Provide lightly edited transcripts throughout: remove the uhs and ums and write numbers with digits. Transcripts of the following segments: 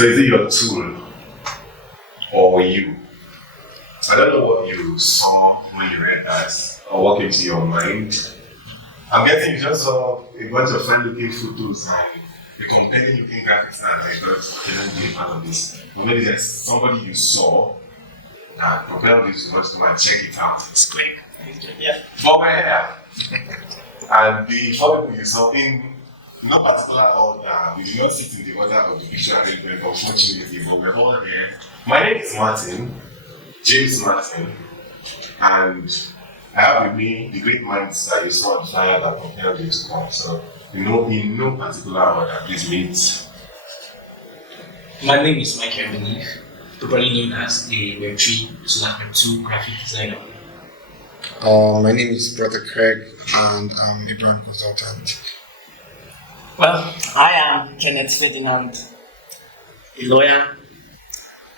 So is it your tool or you? I don't know what you saw when you read that or what came to your mind. I'm guessing you just saw a bunch of fine looking photos and the compelling looking graphics that I thought can be a part of this. Or maybe there's somebody you saw that propelled you to want to come and check it out. It's quick. Yeah. But we're here. And the four people you saw in no particular order, we do not sit in the order of the picture arrangement, unfortunately, but we're all here. My name is Martin, James Martin, and I have with me the great minds that you saw on fire that propelled you to come. So, in no particular order, please meet. My name is Michael Beneath, popularly known as a Web3/Web2 graphic designer. My name is Brother Craig, and I'm a brand consultant. Well, I am Kenneth Ferdinand, a lawyer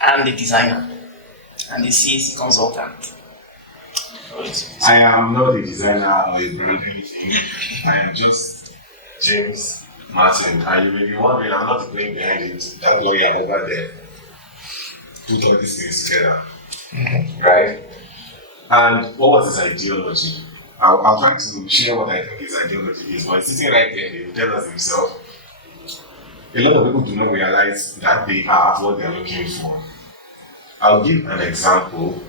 and a designer, and a CAC consultant. I am not a designer or a brand anything. I am just James Martin. And you may be wondering, I'm not going behind it. That lawyer over there put all these things together. Right? And what was his ideology? I'll try to share what I think his ideology is, but he's sitting right there, he will tell us himself. A lot of people do not realize that they are what they are looking for. I'll give an example.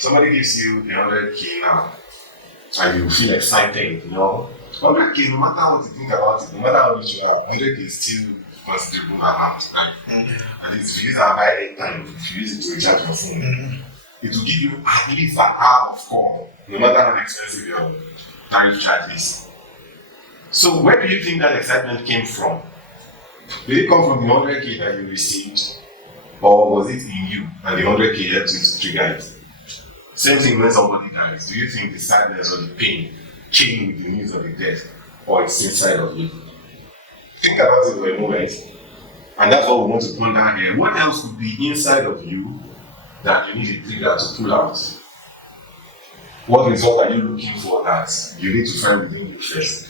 Somebody gives you 100K now, and you feel excited, 100K, no matter what you think about it, no matter how much you have, 100K is still considerable amount, right? And if you use that by airtime, if you use it to recharge your phone, it will give you at least an hour of call, no matter how expensive your tariff charge is. So where do you think that excitement came from? Did it come from the 100K that you received, or was it in you and the 100K helped you to trigger it? Same thing when somebody dies. Do you think the sadness or the pain came with the news of the death, or it's inside of you? Think about it for a moment, and that's what we want to ponder here. What else could be inside of you that you need a trigger to pull out? What result are you looking for that you need to find within you first?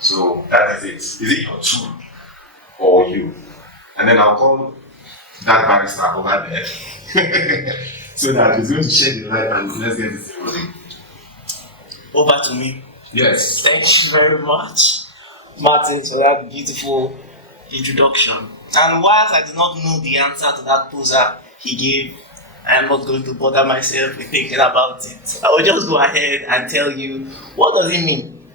So that is it. Is it your tool or you? And then I'll call that barrister over there so that he's going to shed the light and let's get this thing rolling. Over to me. Yes. Thank you very much, Martin, for that beautiful introduction. And whilst I do not know the answer to that poser he gave, I am not going to bother myself with thinking about it. I will just go ahead and tell you, what does it mean?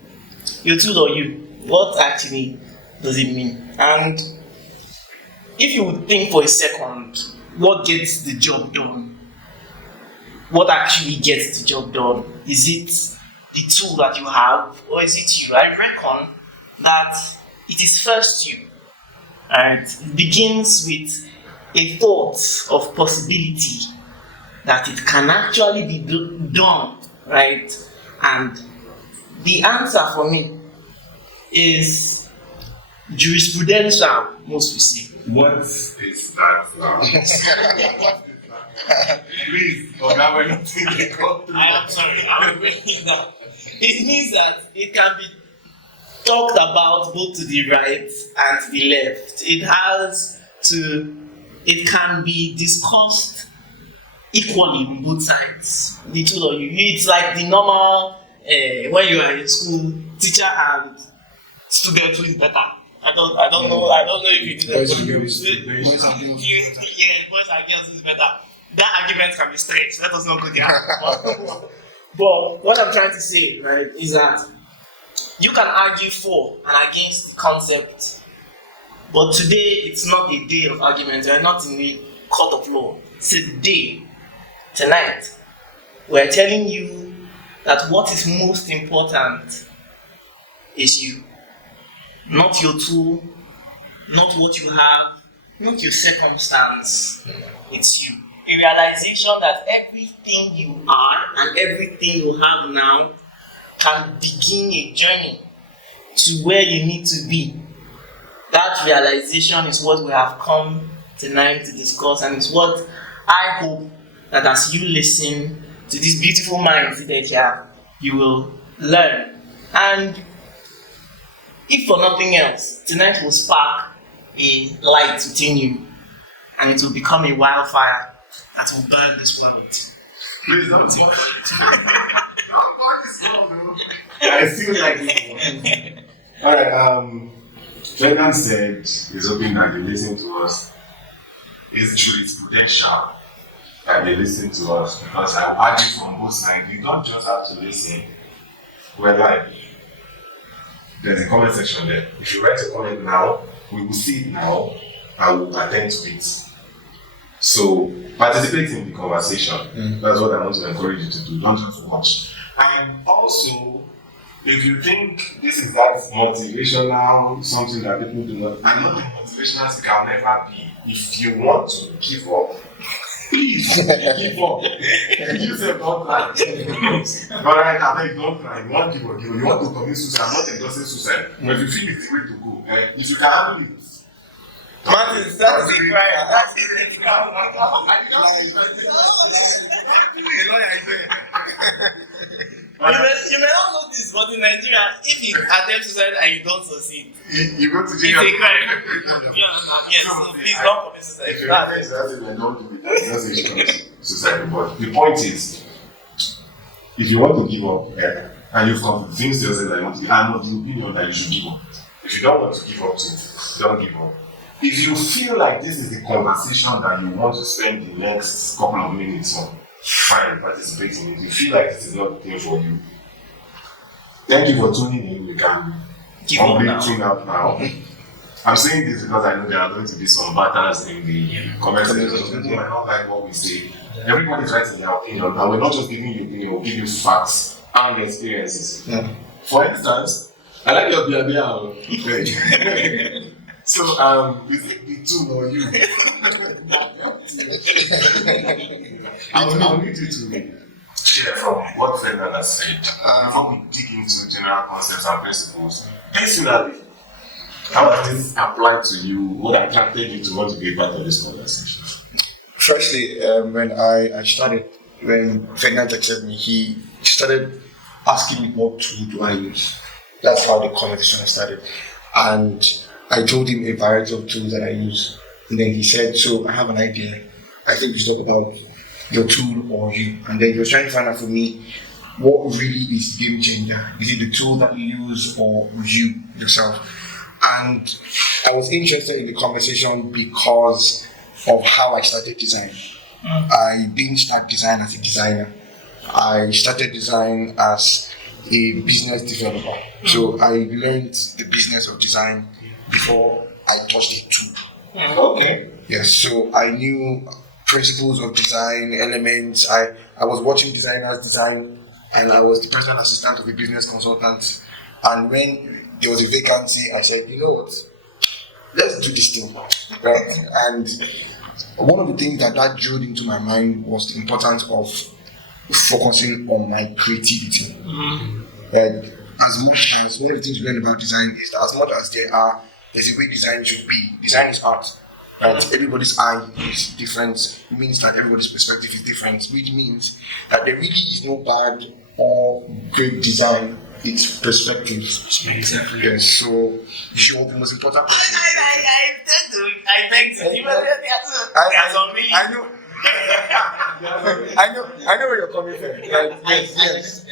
Your tool or you? What actually does it mean? And if you would think for a second, what gets the job done? What actually gets the job done? Is it the tool that you have, or is it you? I reckon that it is first you. Right? It begins with a thought of possibility that it can actually be done, right? And the answer for me is jurisprudential, most we see. What is that? What is that? Please, we're not thinking about I am sorry, I'm breaking that. It means that it can be talked about both to the right and to the left. It can be discussed equally on both sides. The two of you. It's like the normal when you are in school, teacher and student who is better. I don't know if you do that. Boys and girls. Yeah, boys and girls is better. That argument can be stretched. Let us not go there. But what I'm trying to say, right, is that you can argue for and against the concept, but today it's not a day of argument. We're not in the court of law. Today, tonight, we're telling you that what is most important is you. Not your tool, not what you have, not your circumstance. It's you. A realization that everything you are and everything you have now can begin a journey to where you need to be. That realization is what we have come tonight to discuss, and it's what I hope that as you listen to these beautiful minds seated here, you will learn. And if for nothing else, tonight will spark a light within you. and it will become a wildfire that will burn this planet. Please don't talk. Don't go this one, though. I feel like this one. Alright, Ferdinand said he's hoping that they listen to us. It's true, it's prudential that they listen to us because I argue from both sides. You don't just have to listen. We're live. There's a comment section there. If you write a comment now, we will see it now and we'll attend to it. So participate in the conversation. That's what I want to encourage you to do. Don't just watch. And also, if you think this is that motivational, something that people do not, I'm not a motivational speaker, I'll never be. If you want to give up, please give up. You say don't try. Alright, I beg, don't try. You want to give up, you want to commit suicide. I'm not endorsing suicide. But if you feel it's the way to go, if you can handle it. Martin, that is a cry. That is a cry. You may not know this, but in Nigeria, if you attempt suicide and you don't succeed, You go to it's jail. a crime. Yes, so please don't commit suicide. If you're not doing it, that's a crime. Suicide. But the point is, if you want to give up, and you've convinced yourself that you want to give up, I'm of the opinion that you should give up. If you don't want to give up, don't give up. If you feel like this is the conversation that you want to spend the next couple of minutes on, fine, participate in it. If you feel like this is not the thing for you, thank you for tuning in. You can Give up now. tune out now. I'm saying this because I know there are going to be some battles in the comment section. People might not like what we say. Everybody's writing their opinion, and we're not just giving you opinion, we'll give you facts and experiences. For instance, I like your beer. So, you think the two or you? I'll need you to share from what Ferdinand has said before we dig into general concepts and principles. Personally, how does this apply to you? What attracted you to want to be a part of this conversation? Firstly, when when Ferdinand accepted me, he started asking me what tool do I use. That's how the conversation started. And I told him a variety of tools that I use. And then he said, so I have an idea. I think we should talk about your tool or you. And then he was trying to find out for me what really is game changer. Is it the tool that you use or you yourself? And I was interested in the conversation because of how I started design. I didn't start design as a designer. I started design as a business developer. So I learned the business of design before I touched the tool. Okay. Yes, so I knew principles of design, elements. I was watching designers design, and I was the personal assistant of a business consultant. And when there was a vacancy, I said, you know what, let's do this thing. Right? And one of the things that drilled into my mind was the importance of focusing on my creativity. Right? As much as one of the things we learn about design is that as much as there's a way design should be. Design is art. Right? Everybody's eye is different. It means that everybody's perspective is different, which means that there really is no bad or great design. It's perspective. Exactly. Yes. So you're the most important person. I beg to give it. I know. I know where you're coming from. Like, yes,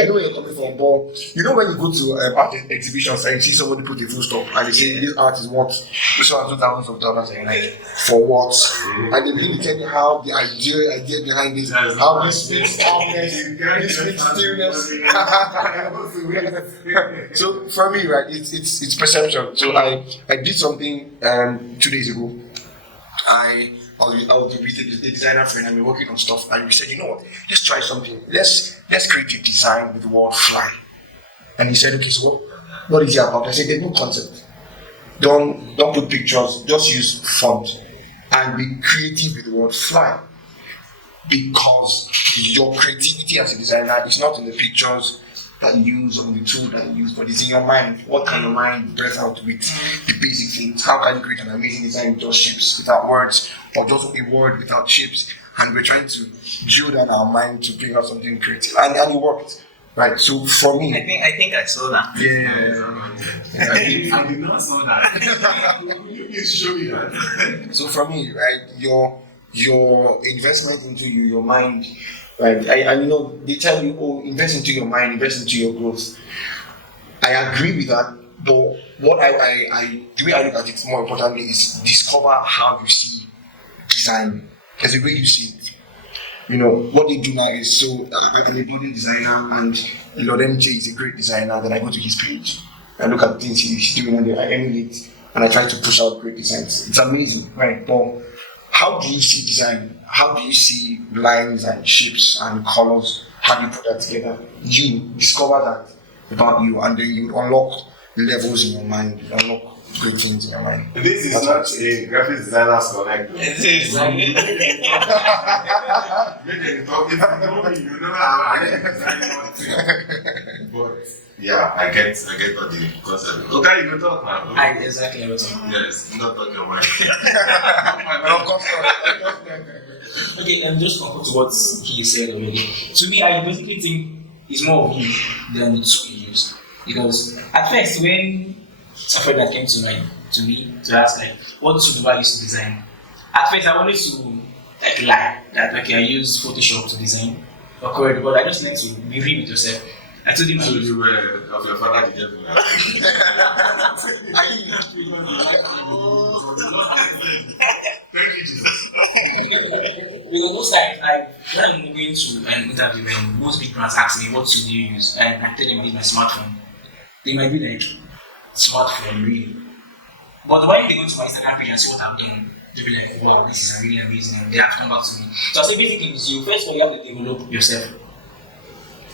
I know where you're coming from. But you know when you go to art exhibitions and you see somebody put a full stop and they say this art is worth so and so thousands of dollars, and like, for what? And they begin to tell you how the idea behind this, how this makes calmness, this makes stillness. So for me, right, it's perception. So I did something 2 days ago. I was with the designer friend and we're working on stuff, and we said, you know what, let's try something. Let's create a design with the word fly. And he said, okay, so what is it about? I said, there's no concept. Don't put pictures, just use font and be creative with the word fly. Because your creativity as a designer is not in the pictures that you use or the tool that you use, but it's in your mind. What can your mind breath out with the basic things? How can you create an amazing design with just shapes without words, or just a word without shapes? And we're trying to drill down our mind to bring out something creative. And it worked. Right. So for me, I think I saw that. yeah. I did not know that. You show me that. So for me, right, your investment into your mind, right? And you know they tell you, oh, invest into your mind, invest into your growth. I agree with that, but what the way I look at it more importantly is discover how you see design. There's a way you see it. You know what they do now is, so I'm a building designer, and Lord MJ is a great designer. Then I go to his page, I look at the things he's doing, and I emulate, and I try to push out great designs. It's amazing, right? But how do you see design? How do you see lines and shapes and colors? How do you put that together? You discover that about you, and then you unlock levels in your mind, you unlock great things in your mind. This is not a graphic designer's connect. It is. Maybe talking to you know how I design. But yeah, I get what the concept. Okay, you can talk now. Exactly. Yes, not talking about And of course, Okay, just to what he said already. To me, I basically think it's more of you than the tool you use. Because at first, when something that came to me to ask like, what tool do I use to design? At first, I wanted to like lie that I use Photoshop to design or Corel, but I just learned to be real with yourself. I told him So you were of your father the devil. Thank you, Jesus. because most times, when I'm going to an interview, when most big brands ask me what tool do you use, and I tell them I use my smartphone, they might be like, smartphone, really. But when they go to my Instagram page and see what I've done, they'll be like, wow, this is really amazing. And they have to come back to me. So I say basically, it's you. First of all, you have to develop yourself.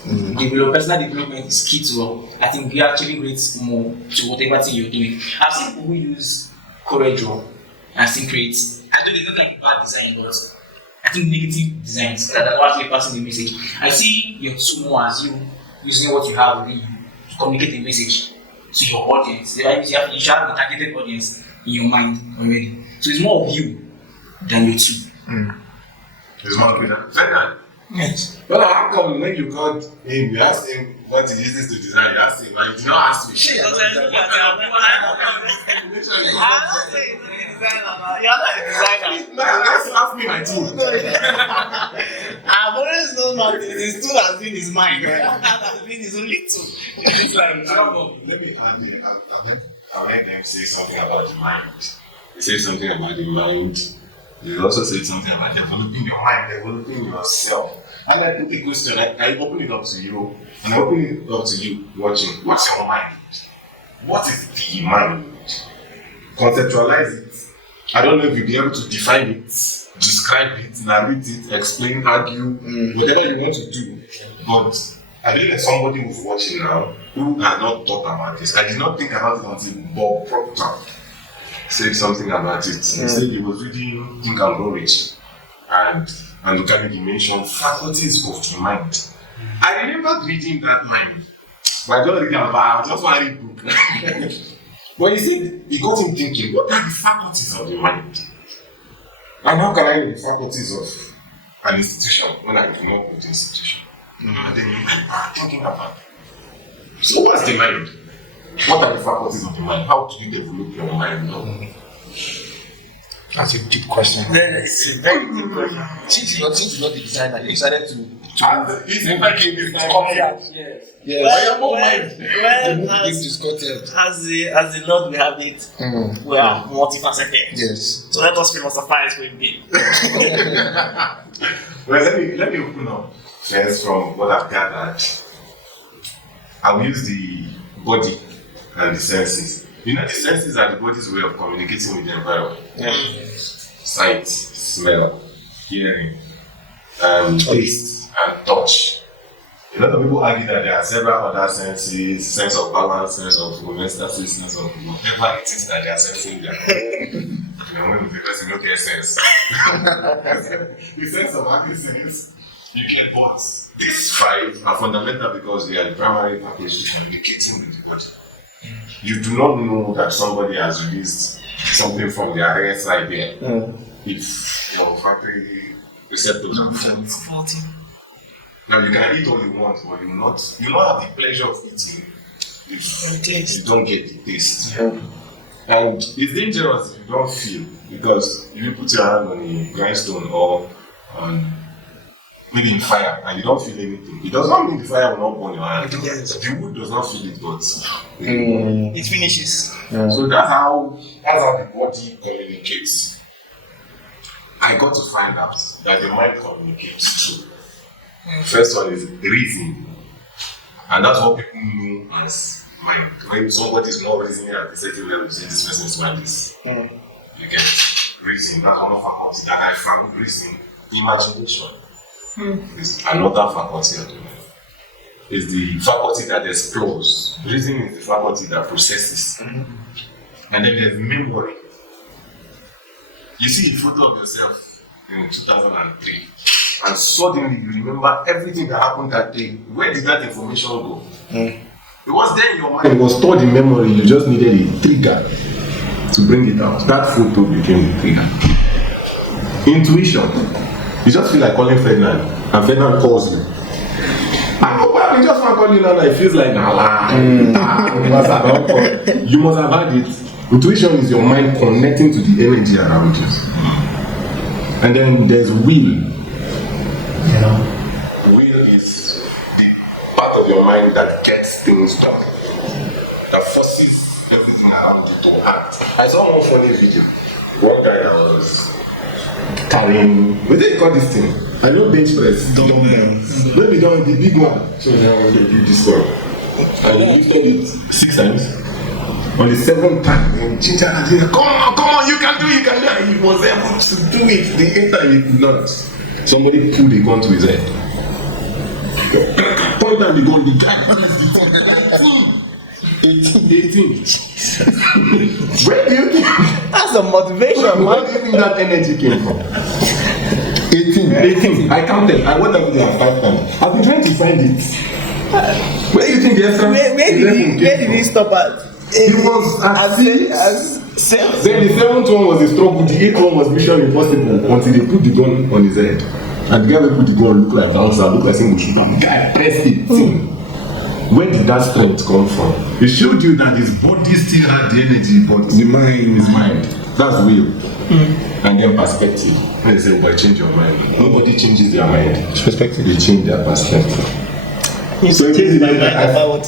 Personal development is key to, I think, you actually rate more to whatever thing you're doing. I've seen people who use CorelDRAW and still create. I know they look like bad design, but I think negative designs that are actually passing the message. I see your tool more as you using what you have already to communicate the message to your audience. You should have a targeted audience in your mind already. So it's more of you than your tool. It's more of that. Yes. Well, how come when you called him, you asked him what he uses to design? You asked him, and you did not ask me. You're not a designer. Man, let's ask me my tool. I've always known that his tool has been his mind. That has been his only tool. It's like, let me add here. I'll let them say something about the mind. They say something about the mind. They also say something about developing your mind, developing yourself. And I put a question, I open it up to you, and I open it up to you watching. What's your mind? What is the mind? Conceptualize it. I don't know if you'll be able to define it, describe it, narrate it, explain, argue, whatever you want to do. But I think there's somebody who's watching now who has not thought about this. I did not think about it until Bob Proctor said something about it. He said he was reading Think and Grow Rich, and the Carnegie mentioned faculties of the mind. I remember reading that mind, but I don't read about. I just want to read book. But he said he got him thinking, what are the faculties of the mind? And how can I know the faculties of an institution when I do not know the institution? And then you are thinking about it. So what's the mind? What are the faculties of the mind? How do you develop your mind? that's a deep question. It's a very deep question. Since you're not the designer, you decided to It's like Yes. yes. Well, Give to Scotland. as the Lord will have it, we are multifaceted. Yes. So let us philosophize for a bit. Well, let me open up first from what I've gathered. I'll use the body and the senses. You know, the senses are the body's way of communicating with the environment. Sight, smell, hearing, taste, and touch. A lot of people argue that there are several other senses, sense of balance, sense of homeostasis, sense of whatever it is that they are sensing there. When the person don't get sense. The sense of accuracy, you get both. These five are fundamental because they are the primary package to communicating with the body. You do not know that somebody has released something from their hair side there. If your factory receptors are full. Now you can eat all you want, but you will not have the pleasure of eating if you don't get the taste. And it's dangerous if you don't feel, because if you put your hand on a grindstone or on maybe in fire and you don't feel anything, it does not mean the fire will not burn your hand. The wood does not feel it, but It finishes. so that's how the body communicates. I got to find out that the mind communicates too. First one is reason, and that's what people know as mind. When somebody is not reasoning at a certain level, say this person is like this. You get reason. That's one of faculty that I found. Reason, imagination is another faculty of the mind. It's the faculty that explores. Reason is the faculty that processes. And then there's memory. You see a photo of yourself in 2003, and suddenly you remember everything that happened that day. Where did that information go? It was there in your mind. It was stored in memory. You just needed a trigger to bring it out. That photo became the trigger. Intuition. You just feel like calling Ferdinand, and Ferdinand calls you. You just want to call you now, it feels like you must have had it. Intuition is your mind connecting to the energy around you. And then there's will. Will is the part of your mind that gets things done, that forces everything around you to act. I saw one funny video. One guy that was carrying, what do you call this thing? I know bench press. Dumbbells. Maybe the big one. So now they do this one. And he lifted it 6 times. On the 7th time, and Chincha had said, come on, you can do it, And he was able to do it. The 8th time he could not. Somebody pulled a gun to his head. Point down the gun, the guy pressed the gun. 18. Where do you think? That's a motivation, Where man. do you think that energy came from? 18. I counted. I went up there 5 times. I've been trying to find it. Where do you think the extra? Where did he stop at? It was at 6. Then the 7th one was a struggle. The 8th one was mission impossible until they put the gun on his head. And the guy who put the gun looked like bouncer, looked like saying, the guy pressed it. Where did that strength come from? It showed you that his body still had the energy, but the mind, his mind. That's will. And then perspective. When they say, boy, change your mind. Nobody changes their mind. Perspective. They change their perspective. So in case I found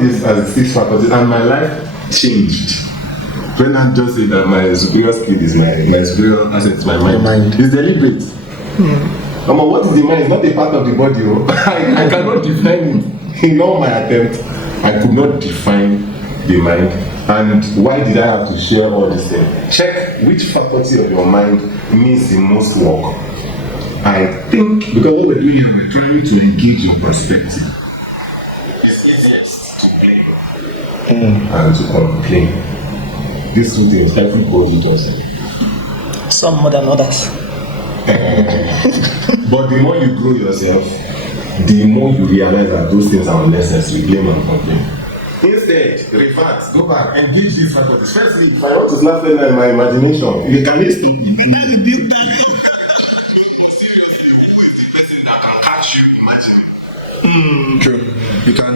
this as 6 faculties, and my life changed. When I just say that my superior skill is my superior asset is my mind. It's deliberate. What is the mind? It's not a part of the body. I cannot define it. In all my attempts, I could not define the mind. And why did I have to share all this thing? Check which faculty of your mind needs the most work. I think because what we're doing here, we're trying to engage your perspective. It's easiest to blame and to complain. These 2 things, everybody does it. Some more than others. But the more you grow yourself, the more you realize that those things are unnecessary. Blame and complain. Instead, revert, go back, engage these faculties. Firstly, if I want to slap them in my imagination, you can just stop me. True. You can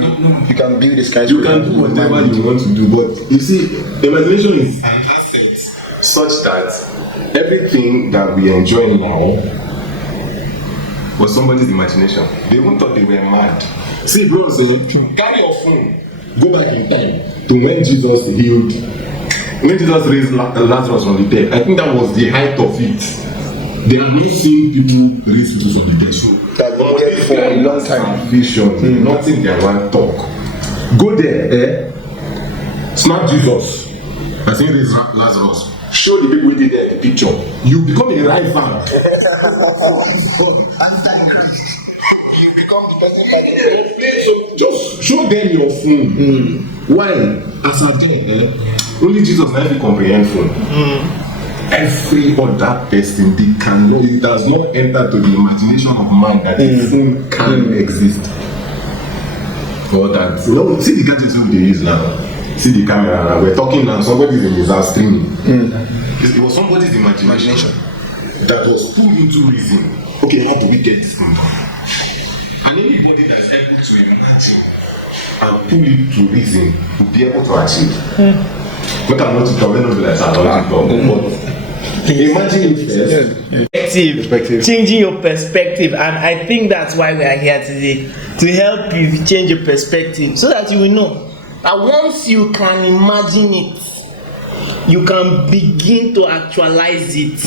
build this kind of. You can do whatever you want to do, but you see, imagination is an asset such that everything that we enjoy now was somebody's imagination. They even thought they were mad. See, bro, so carry your phone, go back in time to when Jesus healed, when Jesus raised Lazarus from the dead. I think that was the height of it. They have not seen people raise people from the dead. So that wanted for a long time. Vision, nothing they want to talk. Go there, snap Jesus. I think this Lazarus. Show the people waiting there the picture. You become a rival. You become the person. So just show them your phone. Why? As a dog, only Jesus can comprehend phone. Every other person, they cannot, it does not enter to the imagination of man that the phone can exist. Or that, see the gadgets they use now. See the camera now. We're talking now. Somebody's in his house streaming. It was somebody's imagination that was pulled into reason. Okay, how do we get this thing done? And anybody that is able to imagine and put it to reason to be able to achieve. Look at what you can be like that, but imagine it first. Changing your perspective, and I think that's why we are here today, to help you change your perspective so that you will know that once you can imagine it, you can begin to actualize it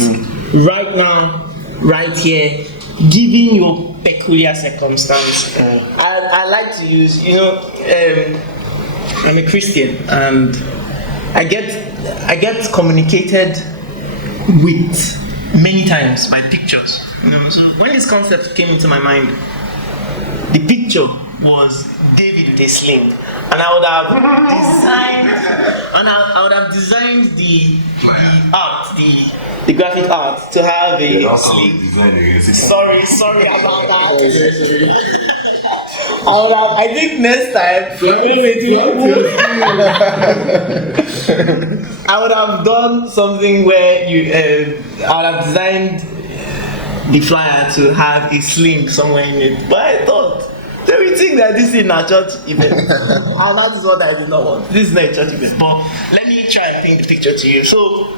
right now, right here, given your peculiar circumstance. I like to use, I'm a Christian, and I get communicated with many times by pictures. So when this concept came into my mind, the picture was David with a sling, and I would have designed, the art, the graphic art to have a sling. Sorry about that. I think next time I would have done something where I would have designed the flyer to have a sling somewhere in it. But I thought, they will think that this is not a church event. And that is what I did not want. This is not a church event. But let me try and paint the picture to you. So,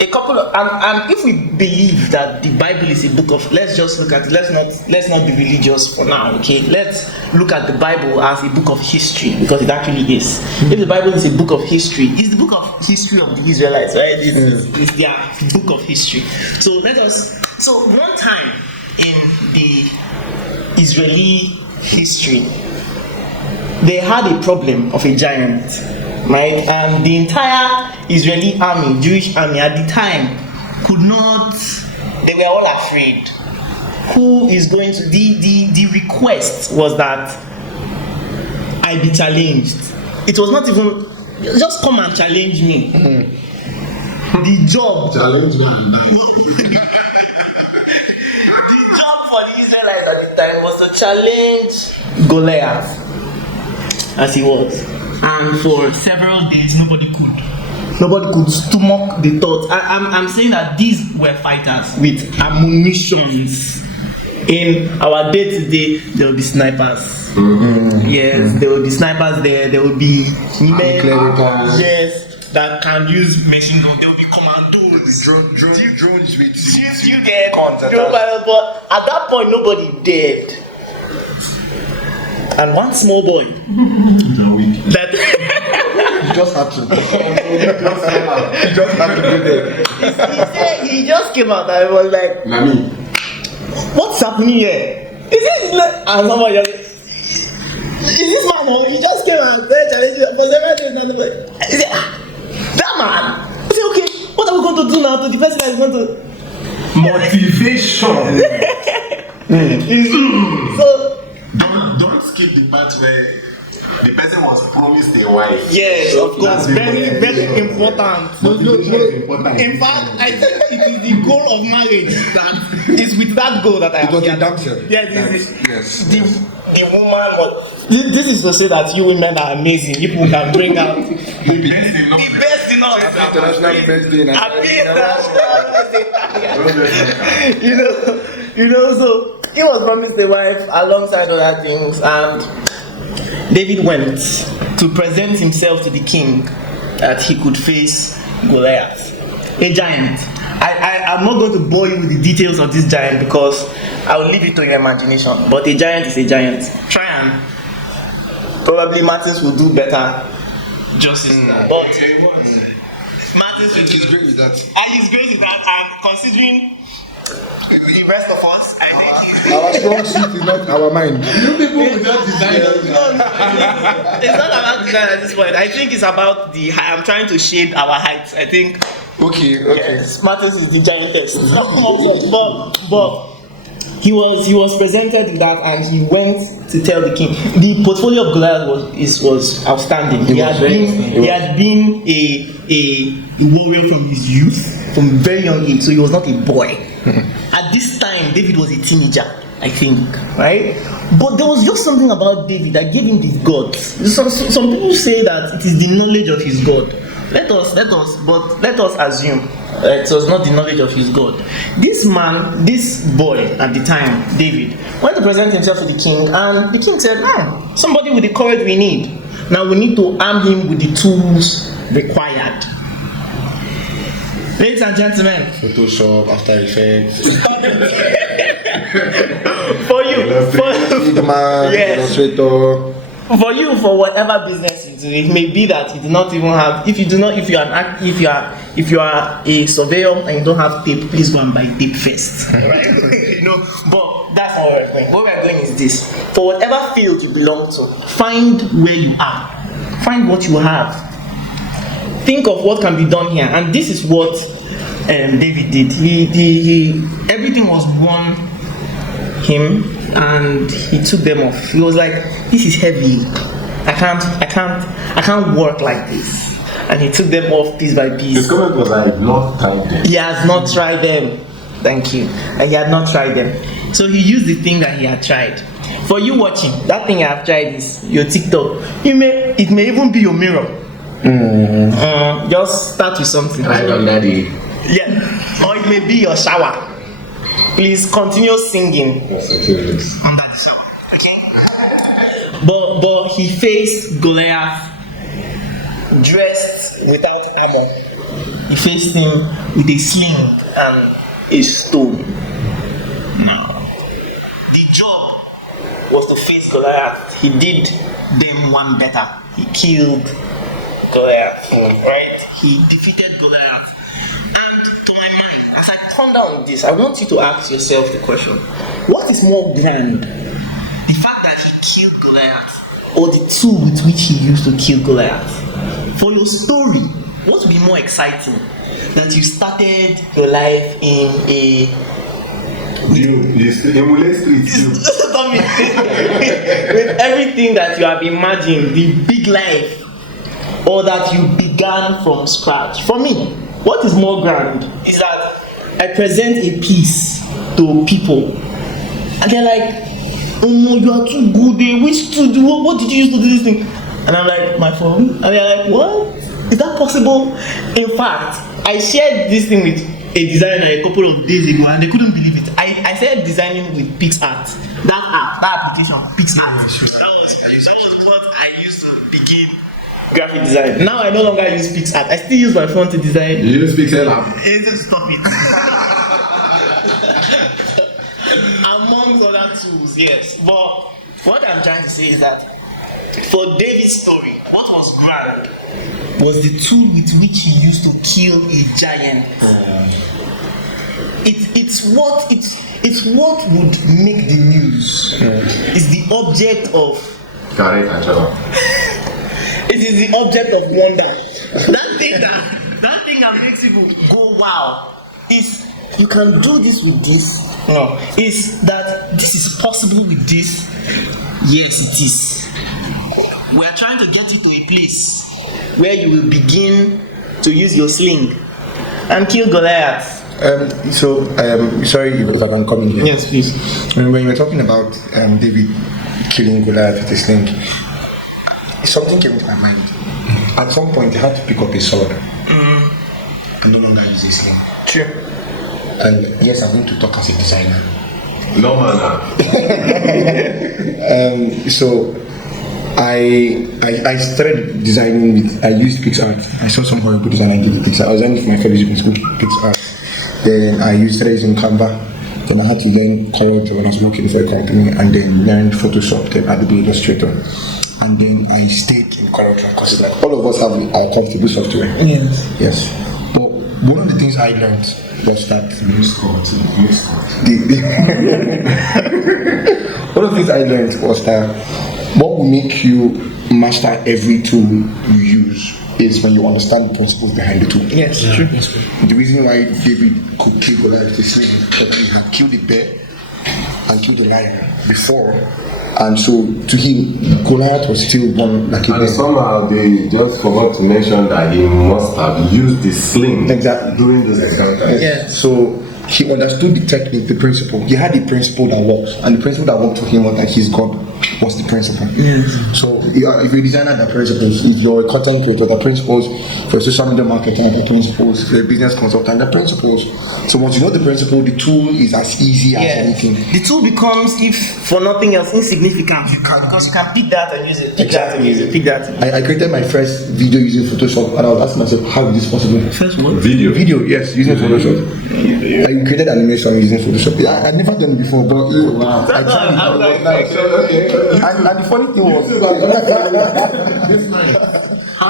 a couple of, and if we believe that the Bible is a book of, let's just look at it, let's not be religious for now, okay? Let's look at the Bible as a book of history, because it actually is. If the Bible is a book of history, it's the book of history of the Israelites, right? It's their book of history. So one time in the Israeli history, they had a problem of a giant, right? And the entire Israeli army, Jewish army at the time, they were all afraid. Who is going to, the request was that I be challenged. It was not even, just come and challenge me. The job. Challenge me. The job for the Israelites at the time was to challenge Goliath, as he was. And for several days, nobody could stomach the thought. I'm saying that these were fighters with ammunitions. In our day-to-day, there will be snipers. Yes, there will be snipers there. There will be men, yes, that can use machine guns. There will be commandos. Drones with You get but at that point, nobody dared. And one small boy that You just had to. You just had to go there. he said he just came out and was like, Nami. what's happening here? Is it like, and someone just, is this man? He just came out there challenging for several days and like, he said, that man. I said, okay, what are we going to do now to the person that is going to Motivation. So Don't skip the part where the person was promised a wife. yes, of course, very, very important. Important. In fact, I think it is the goal of marriage that is with that goal that I have. was a damsel. Yes, the woman was. This is to say that you women are amazing. You people can bring out The best in love. the best in us. International birthday. So he was promised a wife alongside other things, and David went to present himself to the king that he could face Goliath, a giant. I'm not going to bore you with the details of this giant because I will leave it to your imagination. But a giant is a giant. Try and probably Martins will do better justice. But Martins will He's great with that. he's great with that, and considering the rest of us, I think he's Our strong suit is not our mind. You people without design. it's not about design at this point. I think it's about the height. I'm trying to shade our height. I think Okay. yes, Martins is the giantess. but he was presented with that, and he went to tell the king. The portfolio of Goliath was outstanding. He had been a warrior from his youth, from very young age, so he was not a boy. At this time, David was a teenager, I think, right? But there was just something about David that gave him this God. Some people say that it is the knowledge of his God. Let us assume It was not the knowledge of his God. This man, this boy at the time, David, went to present himself to the king, and the king said, somebody with the courage we need. Now we need to arm him with the tools required. Ladies and gentlemen, Photoshop, After Effects, for you, Figma, Yes. Illustrator. for whatever business you do, it may be that you do not even have. If you are a surveyor and you don't have tape, please go and buy tape first. Right? But that's not where we're going. Where we're going is this: for whatever field you belong to, find where you are, find what you have. Think of what can be done here, and this is what David did. He everything was won him, and he took them off. He was like, "This is heavy. I can't work like this." And he took them off piece by piece. His comment was, I have not tried them. He has not tried them. Thank you. And he had not tried them. So he used the thing that he had tried. For you watching, that thing I have tried is your TikTok. It may even be your mirror. Just start with something. I don't know, Daddy. Yeah. Or it may be your shower. Please continue singing under the shower. Okay? But he faced Goliath dressed without armor. He faced him with a sling and a stone. Now, the job was to face Goliath. He did them one better. He killed Goliath, right? He defeated Goliath. And to my mind, as I ponder on this, I want you to ask yourself the question: what is more grand? The fact that he killed Goliath, or the tool with which he used to kill Goliath? For your story, what would be more exciting? That you started your life in a You emulate street. Stop it. With everything that you have imagined, the big life, or that you began from scratch. For me, what is more grand is that I present a piece to people, and they're like, "Oh, you are too good. They wish to do. What did you use to do this thing?" And I'm like, "My phone." And they're like, "What? Is that possible?" In fact, I shared this thing with a designer a couple of days ago, and they couldn't believe it. I started designing with PixArt. That application, PixArt. That was what I used to begin graphic design. Now I no longer use PixArt. I still use my phone to design. You use Pixel app? Stop it. Amongst other tools, yes. But what I'm trying to say is that for David's story, what was grand was the tool with which he used to kill a giant. It's what would make the news. It's the object of. Got it, Angela. It is the object of wonder. That thing that makes people go wow is you can do this with this. No, is that this is possible with this? Yes, it is. We are trying to get you to a place where you will begin to use your sling and kill Goliath. Sorry if I can come in here. Yes, please. When you were talking about David killing Goliath with his sling, something came to my mind. At some point, he had to pick up his sword and no longer use his sling. True. And yes, I'm going to talk as a designer. No manner. So I started designing with, I used PixArt. I saw some horrible design and did PixArt. I was learning for my fellowship in school, PixArt. Then I started using Canva. Then I had to learn CorelDRAW when I was working for a company, and then learn Photoshop, then Adobe Illustrator. And then I stayed in CorelDRAW because it's like all of us have our comfortable software. Yes. But one of the things I learned was that one of the things I learned was that what will make you master every tool you use is when you understand the principles behind the tool. Yes, true. The reason why David could kill Goliath with his sling is that he had killed the bear and killed the lion before, and so to him Goliath was still born like a bear. And somehow they just forgot to mention that he must have used the sling Exactly. during those encounters. Yeah. So he understood the technique, the principle. He had the principle that works, and the principle that worked for him was that his God was the principle. So if you're a designer, the principles. If you're a content creator, the principles. For a social media marketer, the principles. For a business consultant, the principles. So once you know the principle, the tool is as easy as anything. The tool becomes, if for nothing else, insignificant. Because you can pick that and use it. Pick that and use it. Pick that. I created my first video using Photoshop, and I was asking myself, how is this possible? First what? Video. Video, yes, using Photoshop. I created animation using Photoshop. Yeah, I'd never done it before, but I tried it. And the funny thing was, I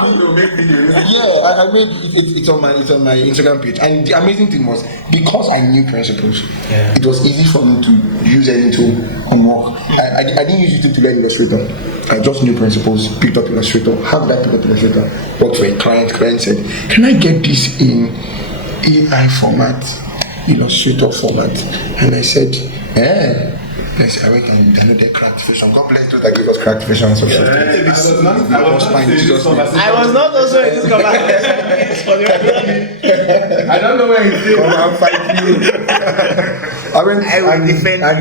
made it's on my Instagram page. And the amazing thing was, because I knew principles, it was easy for me to use any tool and work. I didn't use it to learn Illustrator. I just knew principles, picked up Illustrator. How did I pick up Illustrator? Worked for a client. Client said, "Can I get this in AI format, Illustrator format?" And I said, yes, I went and downloaded Cracked Vision. God bless those that gave us Cracked Vision and subscribe. I I was not also in this conversation. I don't know where he's Come and fight you. I went and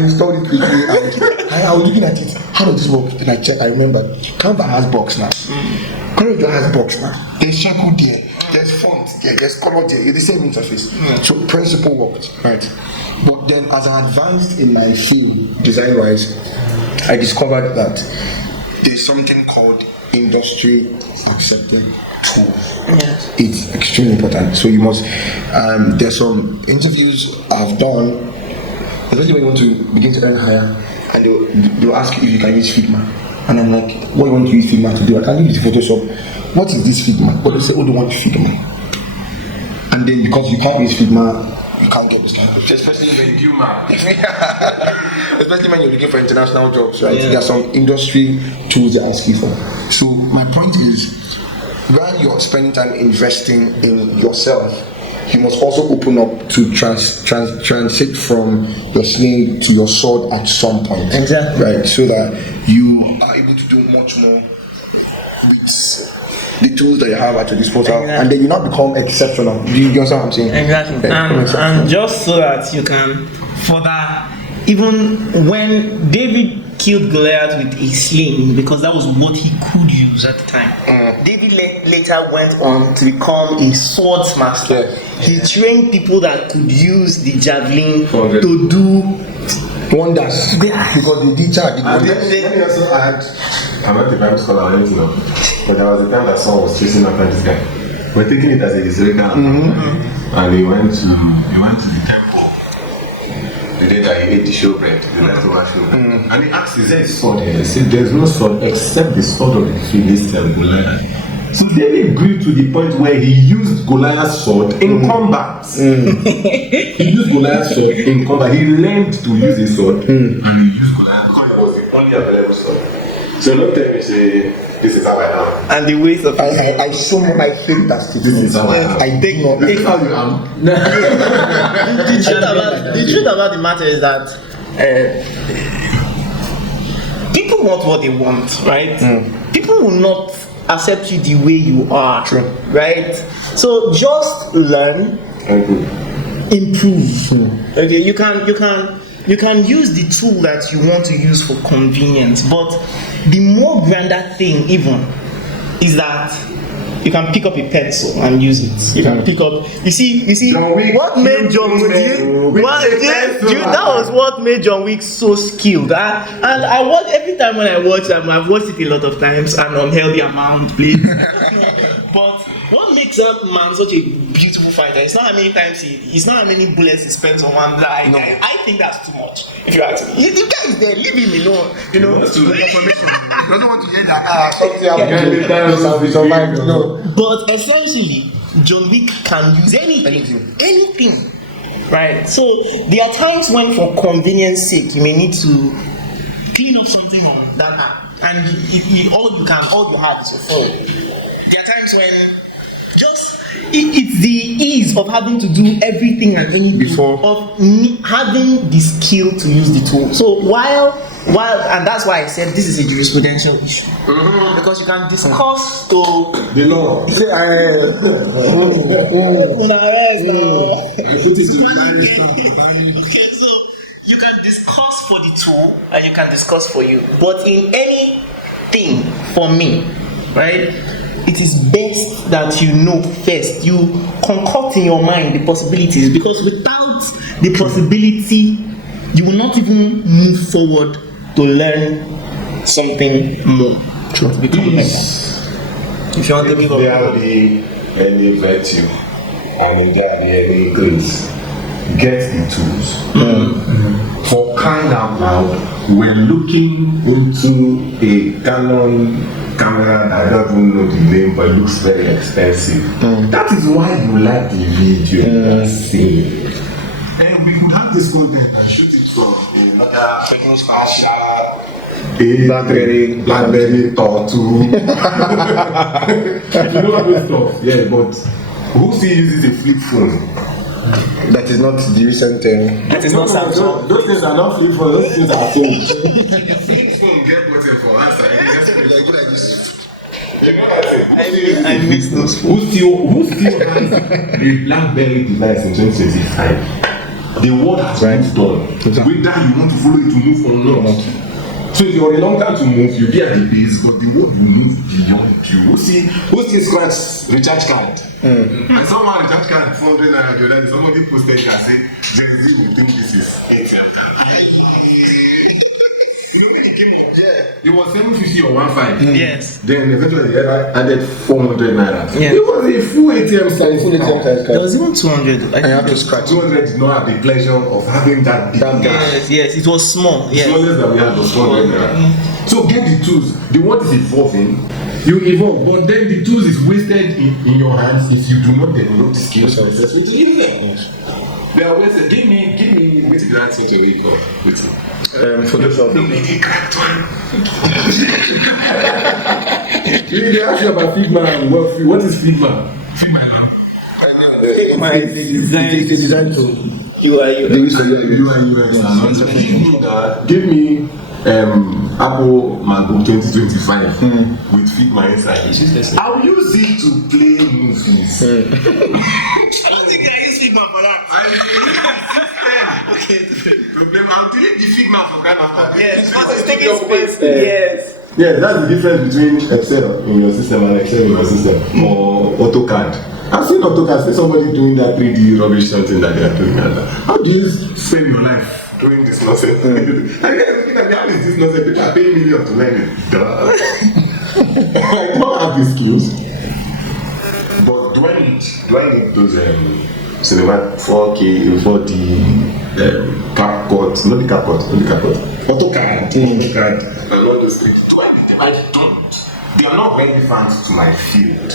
installed it quickly, and I was looking at it. How does this work? And I checked. I remember Canva has box now. CorelDRAW has box now. There's circle there. There's font there. There's color there. It's the same interface. So principle worked, right? But then, as I advanced in my field, design-wise, I discovered that there's something called industry accepted tools. It's extremely important. So you must. There's some interviews I've done, especially when you want to begin to earn higher, and they'll ask you if you can use Figma, and I'm like, what do you want to use Figma to do? I can't use Photoshop. What is this Figma? But they say, oh, they want Figma, and then because you can't use Figma, you can't get this kind of job. Especially when you're looking for international jobs, right? There are some industry tools they ask you for. So my point is, when you're spending time investing in yourself, you must also open up to transit from your sling to your sword at some point. Exactly. Right? So that you are able to do much more with the tools that you have at your disposal, and then you not become exceptional. You understand what I'm saying? Exactly. And just so that you can further, even when David killed Goliath with a sling, because that was what he could use at the time. David later went on to become a swordsmaster. He trained people that could use the javelin to do wonders. Because the teacher did wonders. I'm not the Bible scholar or anything, but there was a time that someone was chasing after this guy. We're taking it as a historical and he went to the temple the day that he ate the showbread, the leftover showbread. And he asked, is there a sword here? He said, there's no sword except the sword of the Philistine, Goliath. So David grew to the point where he used Goliath's sword in combat. He used Goliath's sword in combat. He learned to use a sword and he used Goliath because it was the only available sword. So don't tell me, say, this is how I am. And the ways of I show my faith that This is how I am. I take no. This is how you am. the truth about the matter is that people want what they want, right? People will not accept you the way you are. True. Right? So just learn, improve. Okay, you can use the tool that you want to use for convenience, but the more grander thing even is that you can pick up a pencil and use it. You can pick up. You see what made John Wick. That was what made John Wick so skilled. And I watch every time when I watch them. I've watched it a lot of times, an unhealthy amount, please. But what makes that man such a beautiful fighter? It's not how many times it's not how many bullets he spends on one guy. No. I think that's too much. If you ask me, the guy is there, leave him alone. You know. He doesn't want to hear that. Something But essentially, John Wick can use anything. Right? So there are times when, for convenience sake, you may need to clean up something on that app, and all you have is your phone. There are times when just it's the ease of having to do everything and anything Before. of having the skill to use the tool. So while and that's why I said this is a jurisprudential issue because you can discuss to The law. Say, okay, so you can discuss for the tool and you can discuss for you, but in anything for me, right, it is best that you know first, you concoct in your mind the possibilities, because without the possibility you will not even move forward to learn something more. To become better. If you want to give There up, are any virtue and if there are any goods, get the tools. For crying out loud, we're looking into a Canon camera that I don't even know the name but it looks very expensive. That is why you like the video. And we could have this content and shoot it from another Asha, Blackberry Tortu. You know what stuff? Yeah, but who still uses a flip phone? that is not the recent thing. it is not Samsung. Those things are not flip phones, those things are phones. Flip phone get button for answer. I miss those. Who still has a BlackBerry device in 2025? The world has moved on. With that, you want to follow it to move on, not. So if you're a long time to move, you'll be at the base, but the world will move beyond you. Who still scratch recharge card? And someone recharge card 400 naira the other day, somebody posted it and said, Jay-Z will think this is ATM card. Nobody came up. Yeah. It was 750 or 15. Yes. Then eventually they added 400 naira. Yeah. It was a full ATM size. Full ATM size There card. was even 200. And you have to scratch. 200 did not have the pleasure of having that big guy. Yes, it was small. The Yes. smallest that we had was 400 naira. So get the tools. The world is evolving. You evolve, but then the tools is wasted in your hands if you do not develop the skills necessary to use them. They are wasted. Give me which grants into a week or Photoshop. no, they did cracked one. They ask you about Figma and what is Figma? It's a design tool. UI. They use for Give me Apple MacBook 2025 with Figma inside. I'll use it to play movies. I don't think I use Figma for that. Problem. I'll delete the Figma for kind of Yes, because it's taking space. Yes. Yeah, that's the difference between Excel in your system and Excel in your system, or AutoCAD. I've seen AutoCAD, see somebody doing that 3D rubbish something that they are doing. How do you spend your life doing this nonsense? And then looking at me, how is this nonsense? People are paying millions to learn it. Duh. I don't have the skills. But do I need those cinema 4K, 4D, CapCut, not the CapCut, AutoCAD, and all those things? Do I need them? I don't. They are not relevant to my field.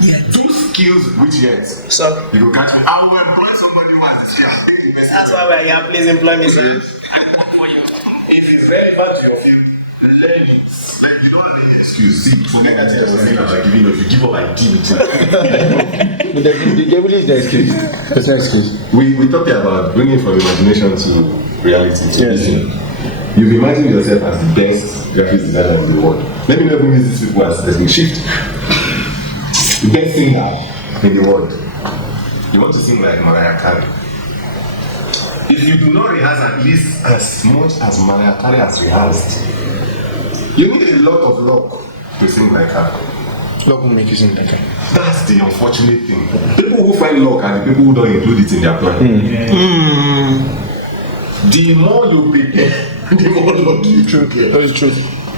Yeah. Those skills, which yet, So you go catch me. I will employ somebody who has the skill. that's why we're here. Please employ me, sir. If it's relevant to your field, learn it. You don't have any excuse. See, forget that you are giving up. You give up, I give it. But the devil is the excuse. It's no excuse. We talked about bringing from imagination to reality. To Yes. vision. You've imagined yourself as the best graphic designer in the world. Let me know if we use these people as the shift. The best singer in the world. You want to sing like Mariah Carey. If you do not rehearse at least as much as Mariah Carey has rehearsed, you need a lot of luck to sing like her. Luck will make you sing better. That's the unfortunate thing. People who find luck are the people who don't include it in their plan. The more you prepare, the more luck you get. That is true.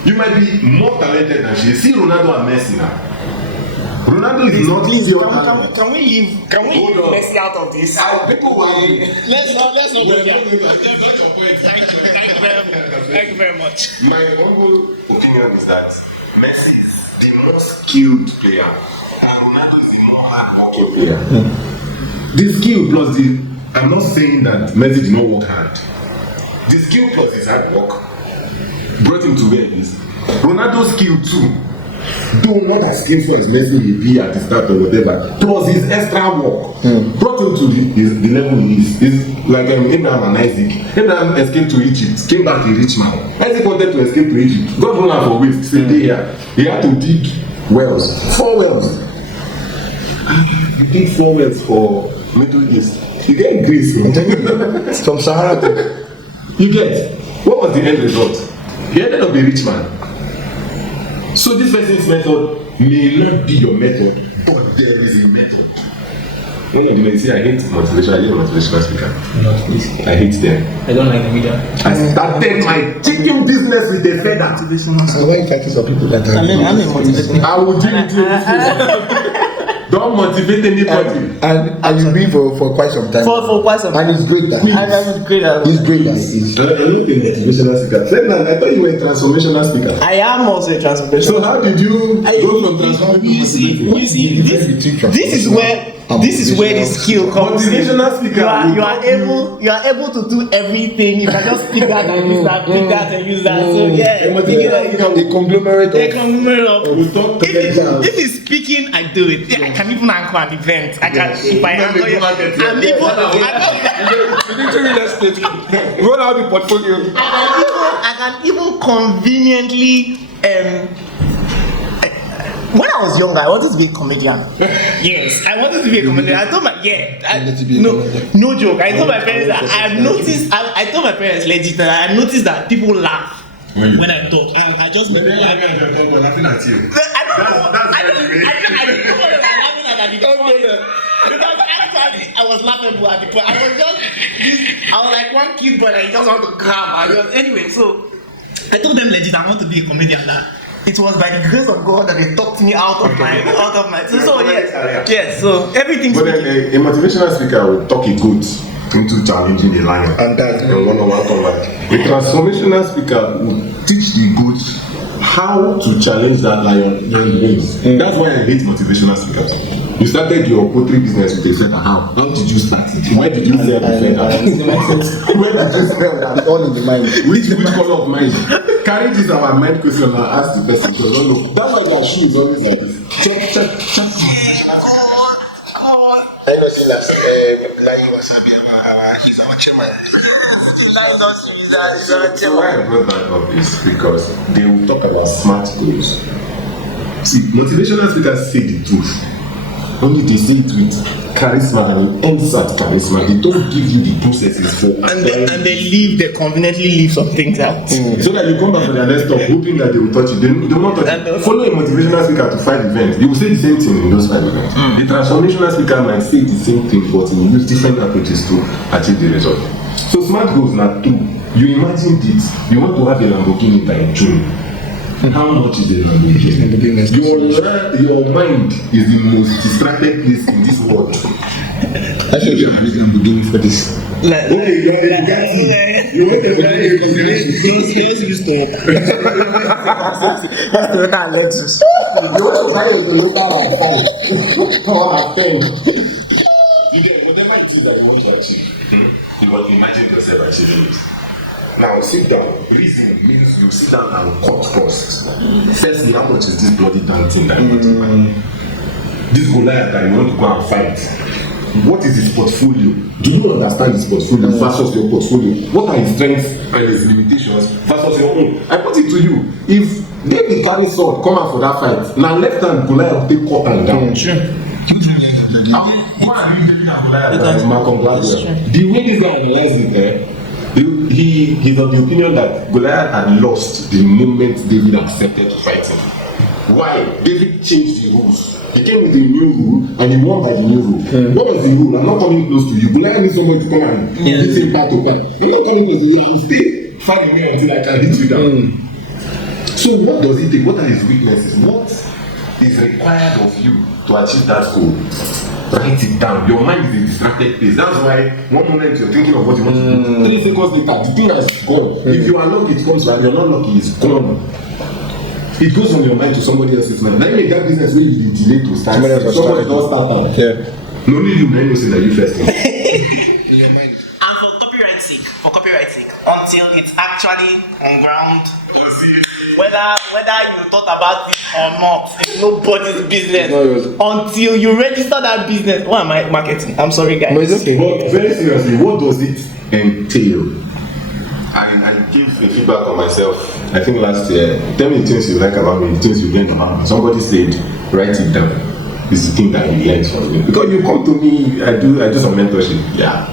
You might be more talented than she is. See Ronaldo and Messi now. Ronaldo is not pure talent. Can we leave Hold on. Messi out of this? People who are Let's not go there. Thank Thank you very much. My humble opinion is that Messi is the most skilled player and Ronaldo is the more hardworking player. The skill plus I'm not saying that Messi did not work hard. The skill plus his hard work brought him to where he is. Ronaldo's skill too Though not as skillful as Messi may be at the start or whatever, it was his extra work brought him to the level he is. He's like Abraham and Isaac. Abraham escaped to Egypt, came back a rich man. Isaac wanted to escape to Egypt. God run out for waste. Stay there. He had to dig wells, 4 wells. He did 4 wells for Middle East. You get Greece, It's from Sahara to you get. What was the end result? He ended up a rich man. So this person's method may not be your method, but there is a method. One of the men say, I hate motivation. I hate motivational speaker. Not please. I hate them. I don't like the media. I started my chicken business with a feather. So why fighting some people that are I'm a motivational. I will deal with you. Don't motivate anybody. and you've been for quite some time. For quite some And he's great that I'm great at he's great that he is. I don't think motivational speaker. Ferdinand, I thought you were a transformational speaker. I am also a transformation. So how did you go from transforming to motivating? You see, this is where the skill comes in. Motivational speaker. You are able to do everything. You can just pick that and use that, pick that and use that. So yeah, A conglomerate a of conglomerate of. We'll talk If it's speaking, I do it. Yeah, I can even anchor an event. I can if I anchor it. And even real estate. Roll out the portfolio. I can even conveniently when I was younger, I wanted to be a comedian. Yes, I wanted to be a comedian. I told my no joke. I told my parents that I noticed. I told my parents legit that I noticed that people laugh when I talk. I just But then you're laughing at you. I don't know. That's I didn't know what I was laughing at the point. Because actually, I was laughing at the point. I was like one cute boy that you just want to grab. Anyway, so I told them legit I want to be a comedian. It was by the grace of God that they talked me out of my. So yes. So everything. But then a motivational speaker will talk a goat into challenging the lion. And that one-on-one combat. A transformational speaker will teach the goat how to challenge that lion when he wins. That's why I hate motivational speakers. You started your poultry business with a feather. How did you start it? Why did you sell the feather? Where did you sell that? all in the mind. Which color of mind? Carry this our mind question and ask the person because I don't know. That's why their shoe is always like this. Check. I know see last Lai Wasabi, he's our chairman. Why I brought that up is because they will talk about smart goals. See, motivational speakers say the truth. Only they say it with charisma and it ends at charisma. They don't give you the processes for And they conveniently leave some things out. so that you come back for their next talk hoping that they will touch it. They will not touch it. Follow a motivational speaker to 5 events. He will say the same thing in those 5 events. The transformational speaker might say the same thing, but he will use different approaches to achieve the result. So smart goals are 2. You imagine this. You want to have a Lamborghini by June. How much is the Lamborghini? Your mind is the most distracted place in this world. I should have used Lamborghini for this. Okay, you want a Lexus. You want to buy a Toyota like 5 or 10. Whatever it is that you want to achieve, but imagine yourself achieving it. Now sit down. Reason means you sit down and cut costs. Firstly, how much is this bloody damn thing that you want to buy? This Goliath that you want to go and fight. What is his portfolio? Do you understand his portfolio versus your portfolio? What are his strengths and his limitations versus your own? I put it to you. If David carry sword, come out for that fight. Now left hand Goliath take cut and down. Sure. Why are you taking a Goliath? Malcolm Gladwell. The way this guy analyzes it, he's of the opinion that Goliath had lost the moment David accepted to fight him. Why? David changed the rules. He came with a new rule and he won by the new rule. What was the rule? I'm not coming close to you. Goliath needs somebody to come and hit him part to part. You're not coming close to you. I will stay far away until I can hit you down. So what does he take? What are his weaknesses? What is required of you to achieve that goal? Write it down. Your mind is a distracted place. That's why one moment you're thinking of what you want to do. 3 seconds later, the thing has gone. If you are lucky, it comes back. You're not lucky, it's gone. It goes from your mind to somebody else's mind. Now you make that business where you delay to start. Somebody does start out. Yeah. No need you know say that you first thing. And for copyright sake, until it's actually on ground, whether whether you thought about it or not. It's nobody's business It's not yours. until you register that business. Why am I marketing? I'm sorry, guys. But it's okay. But very seriously, what does it entail? I give a feedback on myself. I think last year, tell me the things you like about me, the things you learned about me. Somebody said, write it down. It's the thing that you learned from me. Because you come to me, I do some mentorship. Yeah.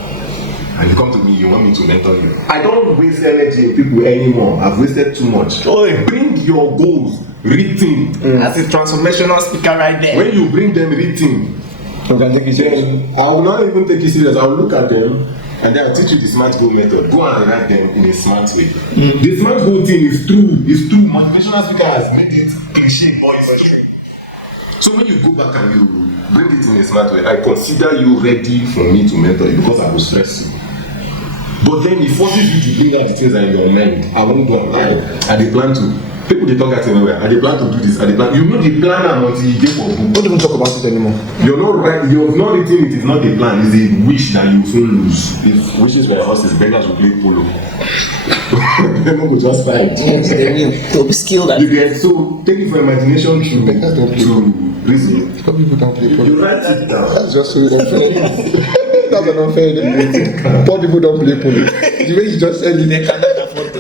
And you come to me, you want me to mentor you. I don't waste energy in people anymore. I've wasted too much. Oi. Bring your goals written. That's a transformational speaker right there. When you bring them written, You can take it serious. then I will not even take it serious. I will look at them and then I'll teach you the smart goal method. Go and write them in a smart way. The smart goal thing is true. It's true. Motivational speaker has made it cliche, but it's true. So when you go back and you bring it in a smart way, I consider you ready for me to mentor you because I will stress you. But then it forces you to bring out the things that in your mind. I won't go online. And they plan to. People they talk at anywhere. And they plan to do this. And they plan. You know the plan until you get for book. Don't even talk about it anymore. You're not right. You've not written it. It's not a plan. It's a wish that you will lose. If wishes were horses, beggars will play polo. They're not going to just fight. To be skilled at You get so take it for imagination to reason. Some people don't play polo. You write it down. That's just so unfair. That's an unfair thing. Poor people don't play polo. The way you just said it. they cannot afford to.